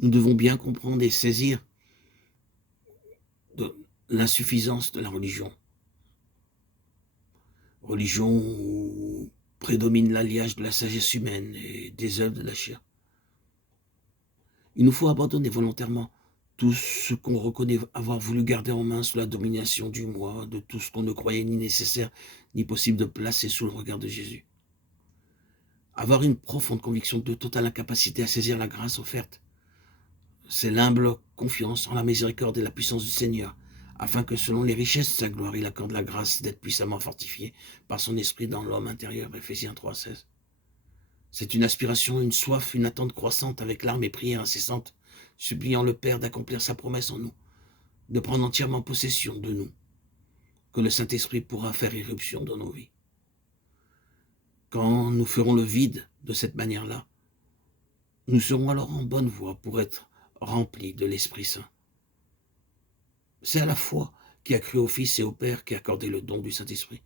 Nous devons bien comprendre et saisir de l'insuffisance de la religion. Religion où prédomine l'alliage de la sagesse humaine et des œuvres de la chair. Il nous faut abandonner volontairement tout ce qu'on reconnaît avoir voulu garder en main sous la domination du moi, de tout ce qu'on ne croyait ni nécessaire ni possible de placer sous le regard de Jésus. Avoir une profonde conviction de totale incapacité à saisir la grâce offerte, c'est l'humble confiance en la miséricorde et la puissance du Seigneur, afin que selon les richesses de sa gloire, il accorde la grâce d'être puissamment fortifié par son esprit dans l'homme intérieur. Éphésiens 3,16. C'est une aspiration, une soif, une attente croissante avec larmes et prières incessantes, suppliant le Père d'accomplir sa promesse en nous, de prendre entièrement possession de nous, que le Saint-Esprit pourra faire irruption dans nos vies. Quand nous ferons le vide de cette manière-là, nous serons alors en bonne voie pour être remplis de l'Esprit Saint. C'est à la foi qui a cru au Fils et au Père qui a accordé le don du Saint-Esprit.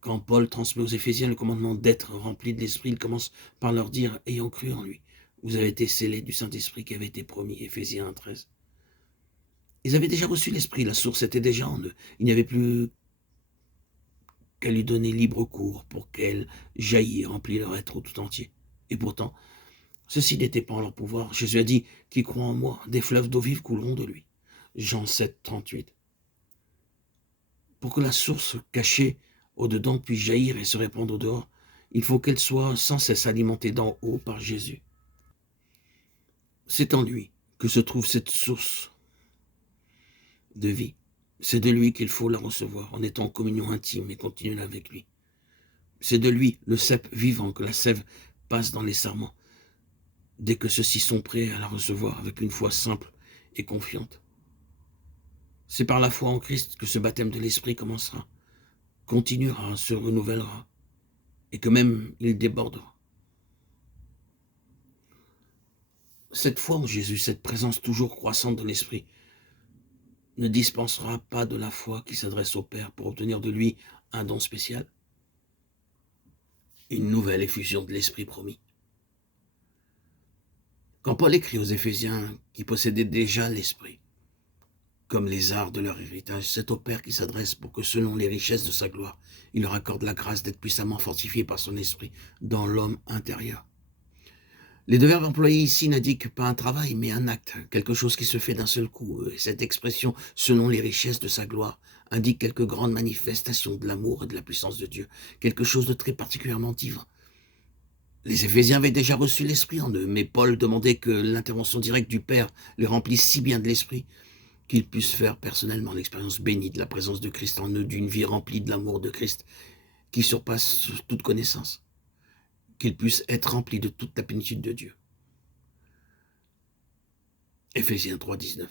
Quand Paul transmet aux Éphésiens le commandement d'être remplis de l'Esprit, il commence par leur dire, ayant cru en lui, vous avez été scellés du Saint-Esprit qui avait été promis, Éphésiens 1,13. Ils avaient déjà reçu l'Esprit, la source était déjà en eux. Il n'y avait plus qu'à lui donner libre cours pour qu'elle jaillisse et remplisse leur être tout entier. Et pourtant, ceci n'était pas en leur pouvoir. Jésus a dit, qui croit en moi, des fleuves d'eau vive couleront de lui. Jean 7, 38. Pour que la source cachée au-dedans puisse jaillir et se répandre au dehors, il faut qu'elle soit sans cesse alimentée d'en haut par Jésus. C'est en lui que se trouve cette source de vie. C'est de lui qu'il faut la recevoir, en étant en communion intime et continuelle avec lui. C'est de lui, le cep vivant, que la sève passe dans les sarments, dès que ceux-ci sont prêts à la recevoir avec une foi simple et confiante. C'est par la foi en Christ que ce baptême de l'Esprit commencera, continuera, se renouvellera, et que même il débordera. Cette foi en Jésus, cette présence toujours croissante de l'Esprit, ne dispensera pas de la foi qui s'adresse au Père pour obtenir de lui un don spécial, une nouvelle effusion de l'Esprit promis. Quand Paul écrit aux Éphésiens qui possédaient déjà l'Esprit, comme les arts de leur héritage, c'est au Père qui s'adresse pour que, selon les richesses de sa gloire, il leur accorde la grâce d'être puissamment fortifiés par son Esprit dans l'homme intérieur. Les deux verbes employés ici n'indiquent pas un travail, mais un acte, quelque chose qui se fait d'un seul coup. Et cette expression, selon les richesses de sa gloire, indique quelques grandes manifestations de l'amour et de la puissance de Dieu, quelque chose de très particulièrement divin. Les Éphésiens avaient déjà reçu l'Esprit en eux, mais Paul demandait que l'intervention directe du Père les remplisse si bien de l'Esprit qu'ils puissent faire personnellement l'expérience bénie de la présence de Christ en eux, d'une vie remplie de l'amour de Christ qui surpasse toute connaissance, qu'ils puissent être remplis de toute la plénitude de Dieu. Éphésiens 3, 19.